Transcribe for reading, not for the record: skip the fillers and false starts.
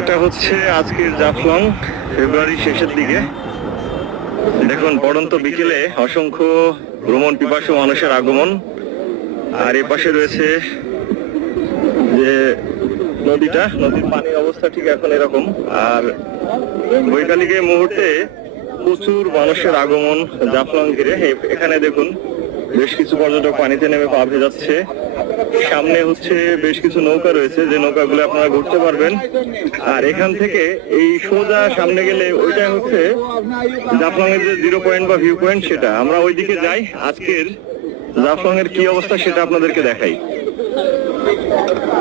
এটা হচ্ছে আজকের জাফলং, ফেব্রুয়ারি শেষের দিকে। দেখুন পড়ন্ত বিকেলে অসংখ্য ভ্রমণ পিপাসু মানুষের আগমন। আর এ পাশে রয়েছে যে নদীর পানির অবস্থা ঠিক এখন এরকম। আর বৈকালিক এই মুহূর্তে প্রচুর মানুষের আগমন জাফলং ঘিরে। এখানে দেখুন বেশ কিছু পর্যটক পানিতে নেমে পা ভেজাচ্ছে। সামনে হচ্ছে বেশ কিছু নৌকা রয়েছে, যে নৌকাগুলো আপনারা ঘুরতে পারবেন। আর এখান থেকে এই সোজা সামনে গেলে ওইটা হচ্ছে জাফলং এর যে 0 পয়েন্ট বা ভিউ পয়েন্ট, সেটা আমরা ওইদিকে যাই। আজকের জাফলং এর কি অবস্থা সেটা আপনাদেরকে দেখাই।